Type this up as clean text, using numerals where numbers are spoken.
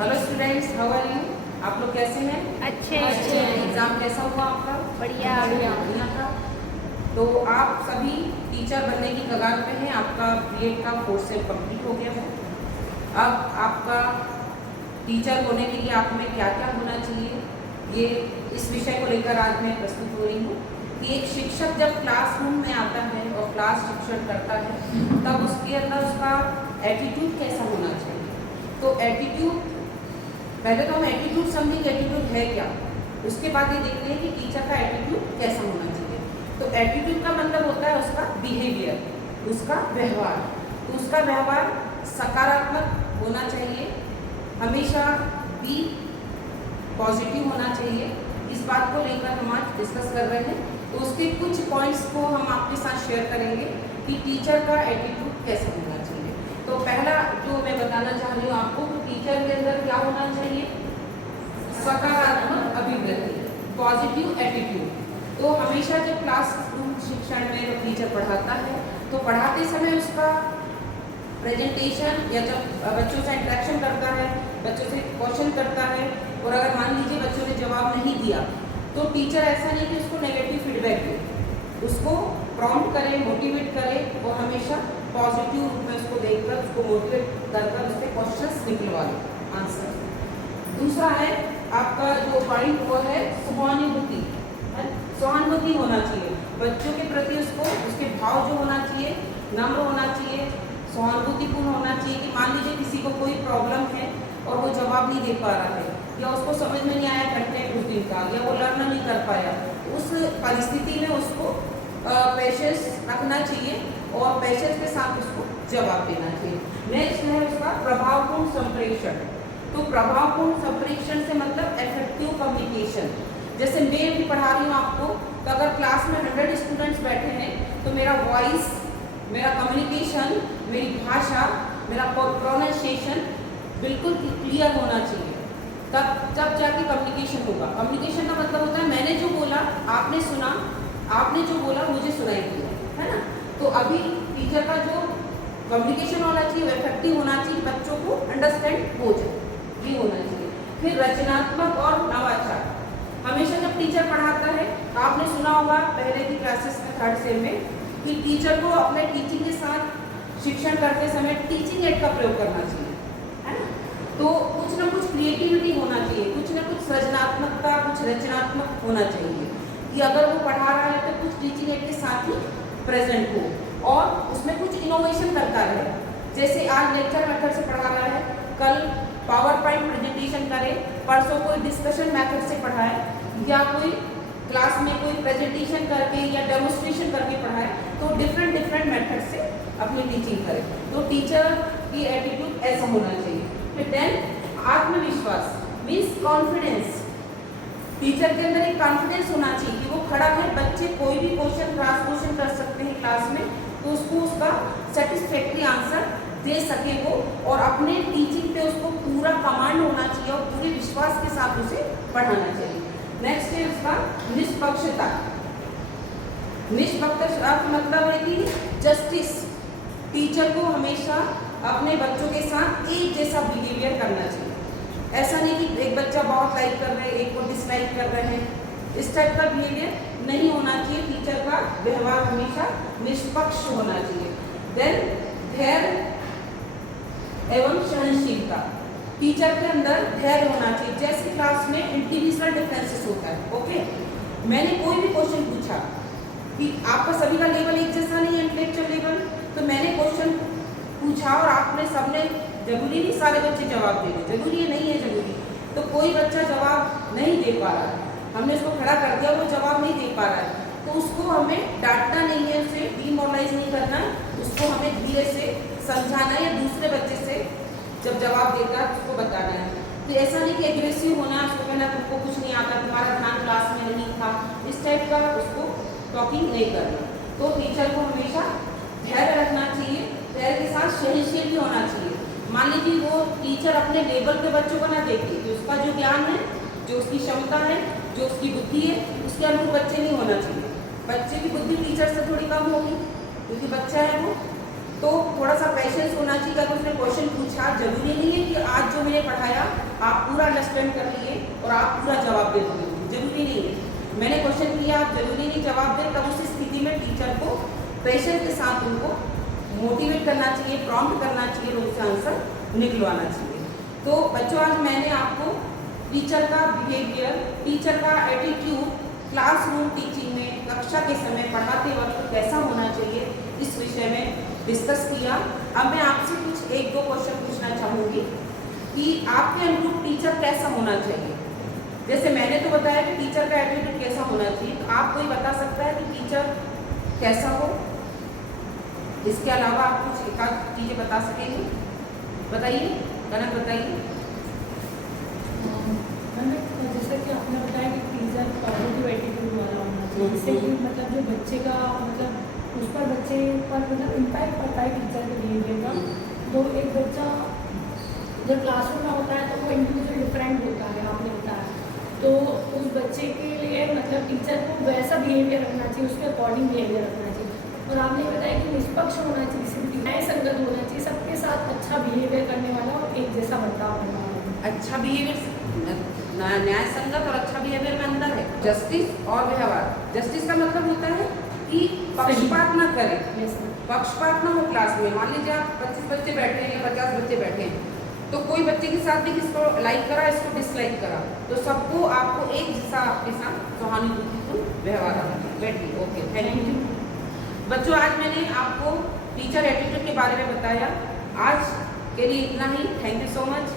Hello students, how are you? आप लोग कैसे हैं? अच्छे एग्जाम कैसा हुआ आपका? बढ़िया बढ़िया था। तो आप सभी टीचर बनने की कगार पे हैं। आपका बीएड का कोर्स सेम कंप्लीट हो गया है। अब आपका टीचर होने के लिए आप में क्या क्या होना चाहिए, ये इस विषय को लेकर आज मैं प्रस्तुत हो रही हूँ कि एक शिक्षक जब क्लासरूम में आता है और क्लास शिक्षण करता है तब उसके अंदर उसका एटीट्यूड कैसा होना चाहिए। तो एटीट्यूड, पहले तो हम एटीट्यूड समझेंगे एटीट्यूड है क्या, उसके बाद ये देखते हैं कि टीचर का एटीट्यूड कैसा होना चाहिए। तो एटीट्यूड का मतलब होता है उसका बिहेवियर, उसका व्यवहार। तो उसका व्यवहार सकारात्मक होना चाहिए, हमेशा बी पॉजिटिव होना चाहिए। इस बात को लेकर हम आज डिस्कस कर रहे हैं। तो उसके कुछ पॉइंट्स को हम आपके साथ शेयर करेंगे कि टीचर का एटीट्यूड कैसा होना चाहिए। तो पहला जो मैं बताना चाह रही हूँ आपको, तो टीचर के अंदर क्या होना चाहिए, सकारात्मक अभिवृत्ति, पॉजिटिव एटीट्यूड। तो हमेशा जब क्लासरूम शिक्षण में टीचर पढ़ाता है तो पढ़ाते समय उसका प्रेजेंटेशन या जब बच्चों से इंटरेक्शन करता है, बच्चों से क्वेश्चन करता है और अगर मान लीजिए बच्चों ने जवाब नहीं दिया तो टीचर ऐसा नहीं कि उसको नेगेटिव फीडबैक दे, उसको प्रॉम्प्ट करे, मोटिवेट करे और हमेशा पॉजिटिव रूप में उसको देखकर उसको मोटिवेट कर उसके क्वेश्चंस निकलवा ले आंसर। दूसरा है आपका जो पॉइंट वो है सहानुभूति। सहानुभूति होना चाहिए बच्चों के प्रति, उसको उसके भाव जो होना चाहिए नम्र होना चाहिए, सहानुभूतिपूर्ण होना चाहिए। कि मान लीजिए किसी को कोई प्रॉब्लम है और वो जवाब नहीं दे पा रहा है या उसको समझ में नहीं आया कंटेंट उस दिन का या वो लर्न नहीं कर पाया, उस परिस्थिति में उसको पेशेंस रखना चाहिए और पेशेंस के साथ उसको जवाब देना चाहिए। नेक्स्ट है उसका प्रभावपूर्ण संप्रेषण। तो प्रभावपूर्ण संप्रेषण से मतलब इफेक्टिव कम्युनिकेशन। जैसे मैं भी पढ़ा रही हूँ आपको, तो अगर क्लास में 100 स्टूडेंट्स बैठे हैं तो मेरा वॉइस, मेरा कम्युनिकेशन, मेरी भाषा, मेरा प्रोनाउंसिएशन बिल्कुल क्लियर होना चाहिए। तब जाके कम्युनिकेशन होगा। कम्युनिकेशन का मतलब होता है मैंने जो बोला आपने सुना, आपने जो बोला मुझे सुनाई दिया, है ना। तो अभी टीचर का जो कम्युनिकेशन होना चाहिए वो इफेक्टिव होना चाहिए, बच्चों को अंडरस्टैंड हो जाए, ये होना चाहिए। फिर रचनात्मक और नवाचार। हमेशा जब टीचर पढ़ाता है, आपने सुना होगा पहले की क्लासेस में 3rd सेम में कि टीचर को अपने टीचिंग के साथ शिक्षण करते समय टीचिंग एड का प्रयोग करना चाहिए, है ना। तो कुछ ना कुछ क्रिएटिविटी होना चाहिए, कुछ ना कुछ सृजनात्मकता, कुछ रचनात्मक होना चाहिए कि अगर वो पढ़ा रहा है तो कुछ टीचिंग एड के साथ ही प्रेजेंट हो और उसमें कुछ इनोवेशन करता रहे। जैसे आज लेक्चर मेथड से पढ़ा रहा है, कल पावर पॉइंट प्रेजेंटेशन करे, परसों कोई डिस्कशन मेथड से पढ़ाए या कोई क्लास में कोई प्रेजेंटेशन करके या डेमोन्स्ट्रेशन करके पढ़ाए, तो डिफरेंट मेथड से अपनी टीचिंग करे। तो टीचर की एटीट्यूड ऐसा होना चाहिए। फिर देन आत्मविश्वास मीन्स कॉन्फिडेंस। टीचर के अंदर एक कॉन्फिडेंस होना चाहिए कि वो खड़ा है, बच्चे कोई भी क्वेश्चन क्रॉस क्वेश्चन कर सकते हैं क्लास में, तो उसको उसका सेटिस्फैक्ट्री आंसर दे सके वो, और अपने टीचिंग पे उसको पूरा कमांड होना चाहिए और पूरे विश्वास के साथ उसे पढ़ाना चाहिए। नेक्स्ट है उसका निष्पक्षता। निष्पक्षता मतलब है कि जस्टिस। टीचर को हमेशा अपने बच्चों के साथ एक जैसा बिहेवियर करना चाहिए। ऐसा नहीं कि एक बच्चा बहुत लाइक कर रहे हैं, एक को डिसलाइक कर रहे हैं, इस टाइप का बिहेवियर नहीं होना चाहिए। टीचर का व्यवहार हमेशा निष्पक्ष होना चाहिए। देन धैर्य एवं सहनशीलता। टीचर के अंदर धैर्य होना चाहिए। जैसे क्लास में इंडिविजुअल डिफरेंसेस होता है, ओके, मैंने कोई भी क्वेश्चन पूछा कि आपका सभी का लेवल एक जैसा नहीं है, इंटेलेक्चुअल लेवल, तो मैंने क्वेश्चन पूछा और आपने सबने, जरूरी नहीं सारे बच्चे जवाब दे दें, जरूरी है नहीं है जरूरी, तो कोई बच्चा जवाब नहीं दे पा रहा है, हमने उसको खड़ा कर दिया, वो जवाब नहीं दे पा रहा है, तो उसको हमें डांटना नहीं है, उसे डीमोरलाइज नहीं करना, उसको हमें धीरे से समझाना है या दूसरे बच्चे से जब जवाब देता है उसको बताना है। तो ऐसा नहीं कि एग्रेसिव होना, उसको कहना तुमको कुछ नहीं आता, तुम्हारा ध्यान क्लास में नहीं था, इस टाइप का उसको टॉकिंग नहीं करना। तो टीचर को हमेशा धैर्य रखना चाहिए, धैर्य के साथ सहनशील भी होना चाहिए। मान लीजिए वो टीचर अपने लेवल के बच्चों को ना देखे कि उसका जो ज्ञान है, जो उसकी क्षमता है, जो उसकी बुद्धि है, उसके अनुरूप बच्चे नहीं होना चाहिए। बच्चे की बुद्धि टीचर से थोड़ी कम होगी क्योंकि बच्चा है वो, तो थोड़ा सा पेशेंस होना चाहिए। अगर उसने क्वेश्चन पूछा, जरूरी नहीं है कि आज जो मैंने पढ़ाया आप पूरा अंडरस्टैंड कर लिए और आप पूरा जवाब दे दोगे, जरूरी नहीं है। मैंने क्वेश्चन किया, आप जरूरी नहीं जवाब दें, तब उस स्थिति में टीचर को प्रेशर के साथ उनको मोटिवेट करना चाहिए, प्रॉम्प्ट करना चाहिए, उनसे आंसर निकलवाना चाहिए। तो बच्चों, आज मैंने आपको टीचर का बिहेवियर, टीचर का एटीट्यूड क्लासरूम टीचिंग में कक्षा के समय पढ़ाते वक्त कैसा होना चाहिए, इस विषय में डिस्कस किया। अब मैं आपसे कुछ एक दो क्वेश्चन पूछना चाहूँगी कि आपके अनुरूप टीचर कैसा होना चाहिए। जैसे मैंने तो बताया कि टीचर का एटीट्यूड कैसा होना चाहिए, तो आप कोई बता सकता है कि टीचर कैसा हो? इसके अलावा आप कुछ एक आध चीज़ें बता सकेंगे? बताइए, कनक बताइए। जैसा कि आपने बताया कि टीचर पॉजिटिव एटीट्यूड वाला होना चाहिए, जिससे कि मतलब जो बच्चे का मतलब उस पर बच्चे पर मतलब इम्पैक्ट पड़ता है टीचर के बिहेवियर का। तो एक बच्चा जब क्लासरूम में होता है तो वो इंडिविजुअल डिफरेंट होता है, आपने बताया, तो उस बच्चे के लिए मतलब टीचर को वैसा बिहेवियर रखना चाहिए, उसके अकॉर्डिंग बिहेवियर रखना चाहिए। और आपने बताया कि निष्पक्ष होना चाहिए, किसी न्याय संगत होना चाहिए, सबके साथ अच्छा बिहेवियर करने वाला और एक जैसा बर्ताव करने वाला। अच्छा बिहेवियर, न्याय संगत और अच्छा बिहेवियर में अंदर है। जस्टिस और व्यवहार, जस्टिस का मतलब होता है कि पक्षपात ना करें, पक्षपात ना हो क्लास में। मान लीजिए आप 25 बच्चे बैठे हैं या 50 बच्चे बैठे हैं, तो कोई बच्चे के साथ भी किसको लाइक करा, इसको डिसलाइक करा, तो सबको आपको एक जैसा आपके साथ सहानुभूतिपूर्ण व्यवहार करना। बैठिए, ओके, थैंक यू। बच्चों, आज मैंने आपको टीचर एटीट्यूड के बारे में बताया। आज के लिए इतना ही। Thank you so much.